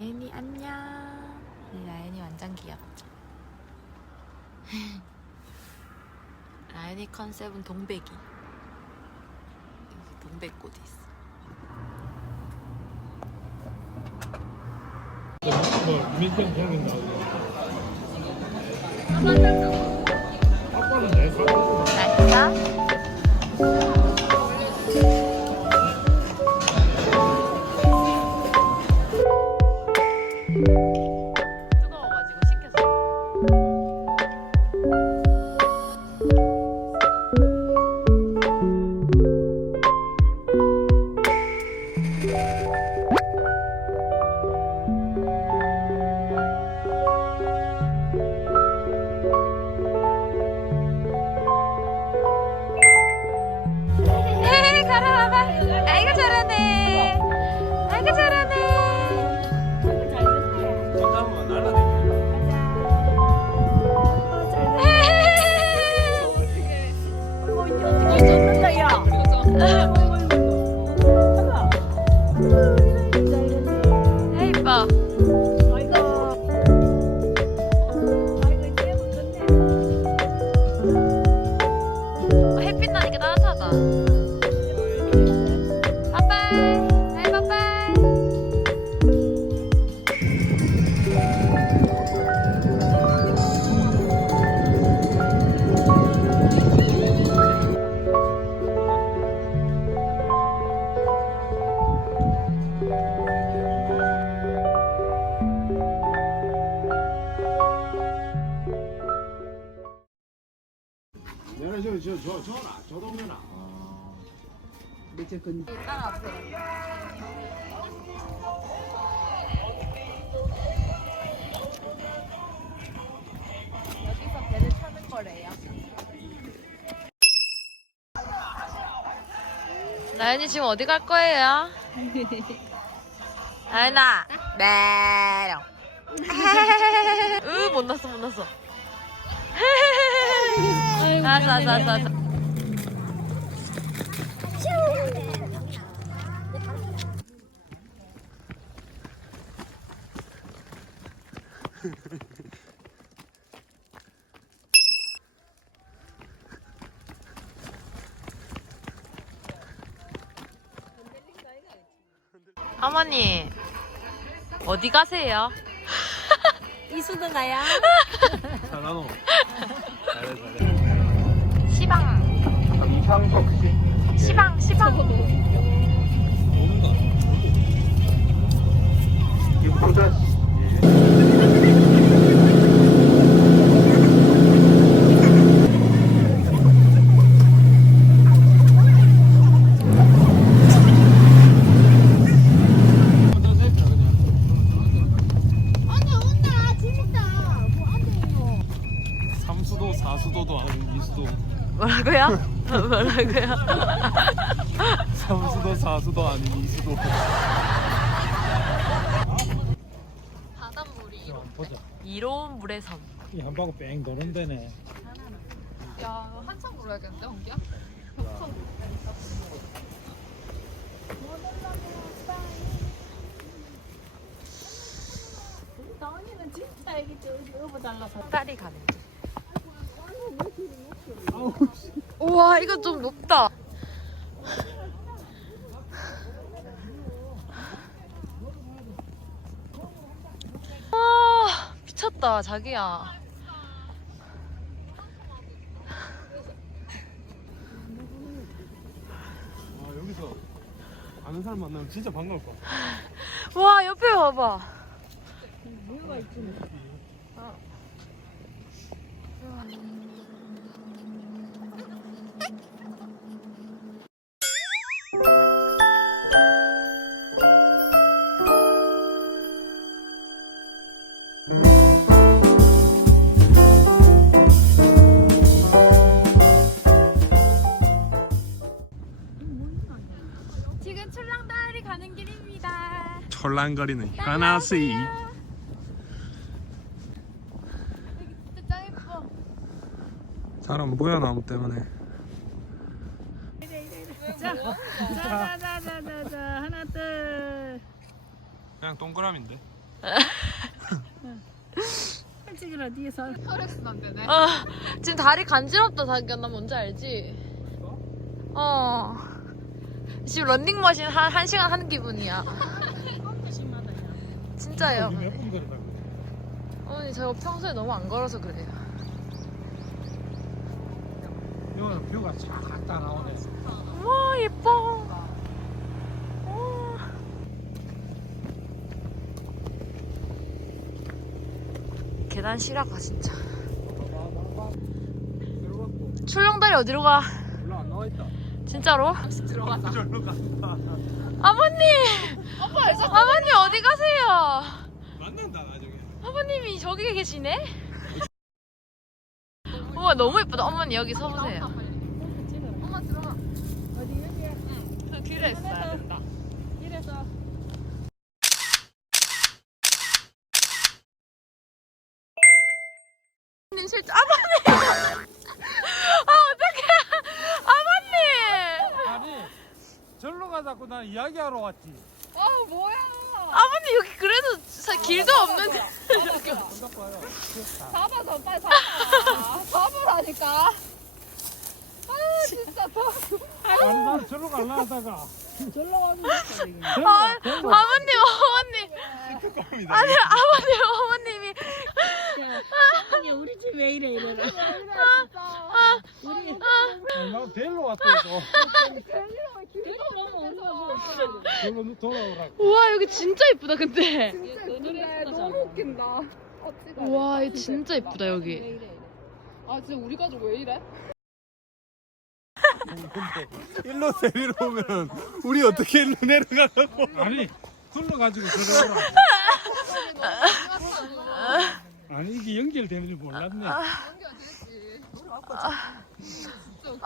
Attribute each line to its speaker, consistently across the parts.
Speaker 1: 라연이 안녕. 우리 라연이 완전 귀엽죠. 라연이 컨셉은 동백이. 동백꽃이 있어.
Speaker 2: 뭐 밀정 생긴다. 아빠 uh
Speaker 1: 여기서 배를 타는 거래요. 나연이 지금 어디 갈 거예요? 나연아, 메롱. 으, 못 났어, 못 났어. 알았어, 알았어, 알았어, 알았어. 어머니, 어디 가세요?
Speaker 3: 이수도 가야.
Speaker 2: 잘하노. 잘해 잘해.
Speaker 1: 시방,
Speaker 2: 이상석 씨.
Speaker 1: 시방, 시방.
Speaker 2: 오는가? 유부자 씨.
Speaker 3: 언니 온다. 재밌다. 뭐 앉아있노.
Speaker 2: 삼 수도 사수도도 아닌 이수도.
Speaker 1: 뭐라고요? 뭐라고요?
Speaker 2: 삼수도 사수도 아닌 이수도.
Speaker 1: 바닷물이
Speaker 2: 보자.
Speaker 1: 이로운 물의 섬.
Speaker 2: 이 한 바퀴 뺑 도는 데네.
Speaker 1: 야, 한참 물어야겠는데, hon기야?
Speaker 3: 언니는 진짜 애기 때 여보 달라서.
Speaker 1: 딸이 가는 길. 우와, 이거 좀 높다. 아, 미쳤다, 자기야.
Speaker 2: 아 여기서 아는 사람 만나면 진짜 반가울 것 같아.
Speaker 1: 와, 옆에 봐봐.
Speaker 3: 뭐가 있지?
Speaker 1: 지
Speaker 2: 철랑거리는 하나씩.
Speaker 1: 진짜 짱 예뻐.
Speaker 2: 사람 뭐야 나무 때문에.
Speaker 3: 자자자자자자 하나 둘.
Speaker 2: 그냥 동그라미인데.
Speaker 3: 찍으라 뒤에서.
Speaker 1: 어, 지금 다리 간지럽다 자기야 나 뭔지 알지? 어 지금 런닝머신 한, 한 시간 하는 기분이야 진짜요
Speaker 2: 몇분 걸었다.
Speaker 1: 어머니 제가 평소에 너무 안 걸어서 그래요
Speaker 2: 여기는 뷰가 쫙 따라오네.
Speaker 1: 와 예뻐 와. 계단 실화가 진짜 출렁다리 어디로 가. 진짜로?
Speaker 2: 간다.
Speaker 1: 아버님 아버님 어디 가세요
Speaker 2: 만난다 나중에.
Speaker 1: 아버님이 저기 계시네? 우와 너무 예쁘다 어머니 여기 서보세요
Speaker 3: 엄마 들어가. 어디 여기?
Speaker 1: 그 길에 있어야 된다
Speaker 3: 이래서.
Speaker 1: 아버님 실제 아버님 아 어떡해 아버님
Speaker 2: 아니 절로 가자고 난 이야기하러 왔지.
Speaker 3: 아 뭐야?
Speaker 1: 아버님 여기 그래도 사- 길도 없는데
Speaker 2: 안 봐요.
Speaker 3: 잡아 줘 빨리 잡아. 잡으라니까. 아 진짜 더.
Speaker 2: 아니 난 절로 갈라 하다가.
Speaker 1: 아, 아버님 어머님 아니 아버님 어머님이
Speaker 3: 우리 집 왜 이래 이래.
Speaker 1: 아,
Speaker 2: 나 데리러 왔다 이거.
Speaker 3: 없어.
Speaker 2: 절로 돌아오라고.
Speaker 1: 우와 여기 진짜 예쁘다 근데
Speaker 3: 근데 너무 웃긴다.
Speaker 1: 우와 이거 진짜 예쁘다 여기
Speaker 3: 아 진짜 우리 가족 왜 이래?
Speaker 2: 일로 데리러 오면 우리 어떻게 일로 내려가라고? 아니 둘러가지고 저러라. 아니 이게 연결되는 줄 몰랐네.
Speaker 1: 진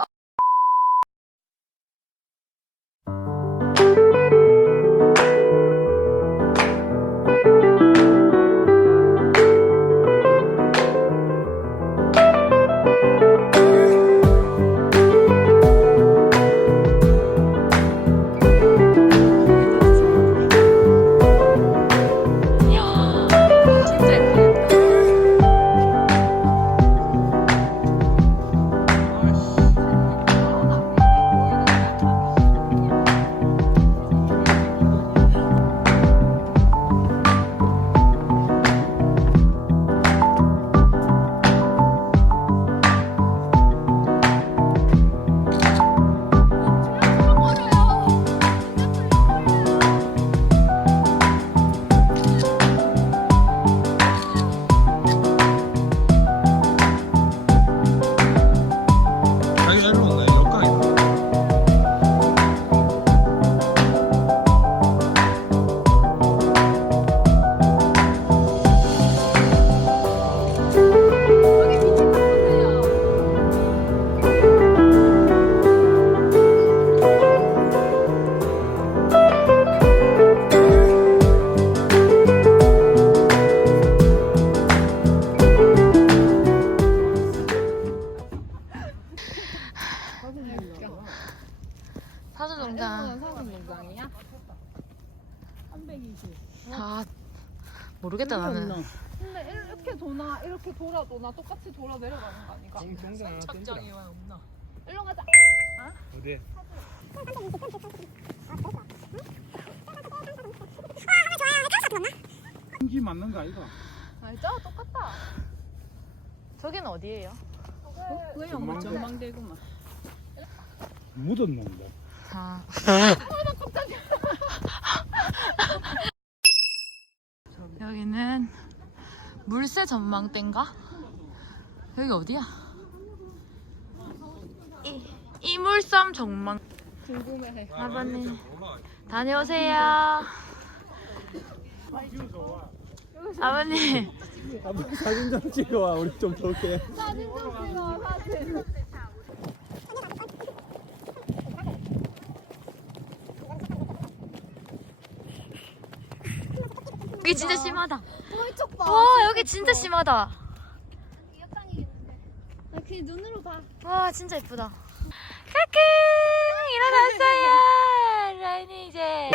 Speaker 1: 나
Speaker 3: 똑같이 돌아 내려가는 거 아닌가?
Speaker 2: 동장 하나 땡기라.
Speaker 1: 없나
Speaker 3: 일로 가자.
Speaker 2: 어디? 공기 맞는 거 아이가?
Speaker 3: 알죠? 똑같다.
Speaker 1: 저기는 어디예요?
Speaker 3: 그냥 뭐 전망대구만.
Speaker 2: 묻었는데.
Speaker 1: 아 여기는 물새 전망대인가? 여기 어디야? 이, 이물섬 전망
Speaker 3: 궁금해.
Speaker 1: 아버님 다녀오세요. 아버님
Speaker 2: 한번 사진 좀 찍어와 우리 좀 좋게.
Speaker 3: 사진 좀 찍어 사진.
Speaker 1: 여기 진짜 심하다
Speaker 3: 봐.
Speaker 1: 와 여기 진짜 심하다
Speaker 3: 아, 그냥 눈으로 봐.
Speaker 1: 와 진짜 예쁘다. 까꿍 일어났어요! 라인이 이제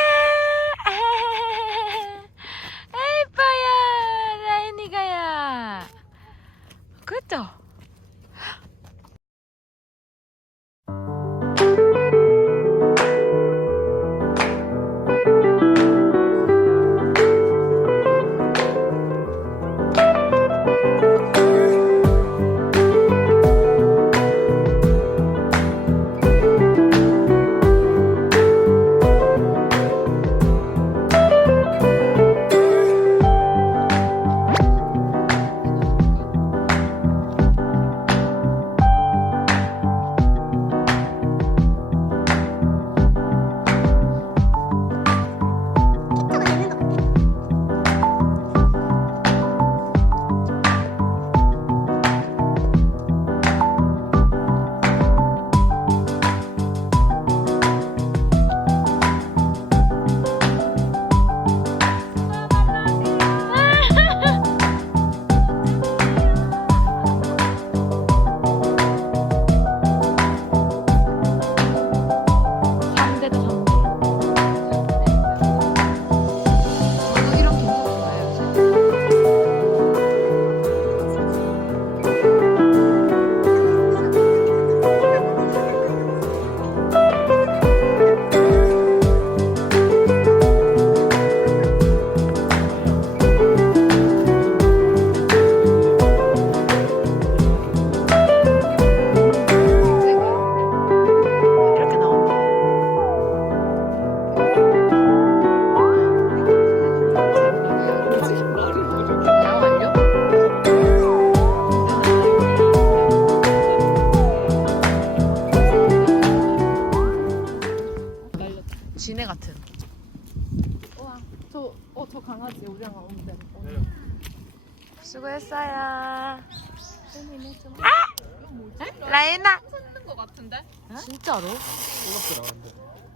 Speaker 1: 진짜로?
Speaker 2: 뜨겁더라 근데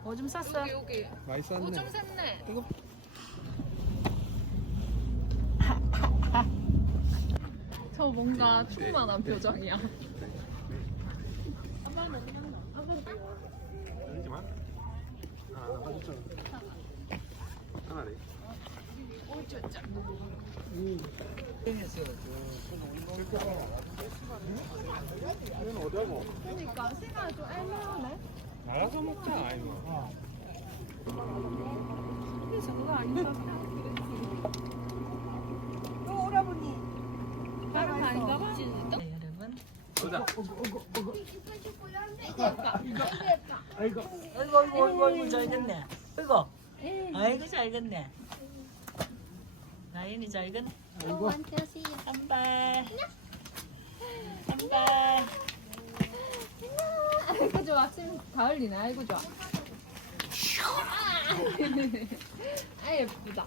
Speaker 4: 오줌 쌌어. 여기, 여기.
Speaker 2: 많이 쌌네
Speaker 4: 오줌 샜네. 저 뭔가 충만한 표정이야.
Speaker 2: 아니지만 아 맞았잖아 하나네 얘는?
Speaker 4: 그러니까 시간이 좀 애매하네.
Speaker 2: 나가서 먹자 아니면
Speaker 4: 그래서 그거 아닌가? 아닌가 봐.
Speaker 1: 여러분.
Speaker 2: 보자
Speaker 3: 아이고 아이고 아이고 아이고 잘 겠네 아이고 아이고 잘 겠네 나연이 잘 겠네
Speaker 2: 아이고
Speaker 3: 한발 한발
Speaker 4: 아이고 좋아. 침 가을이네. 아이고 좋아. 아 예쁘다.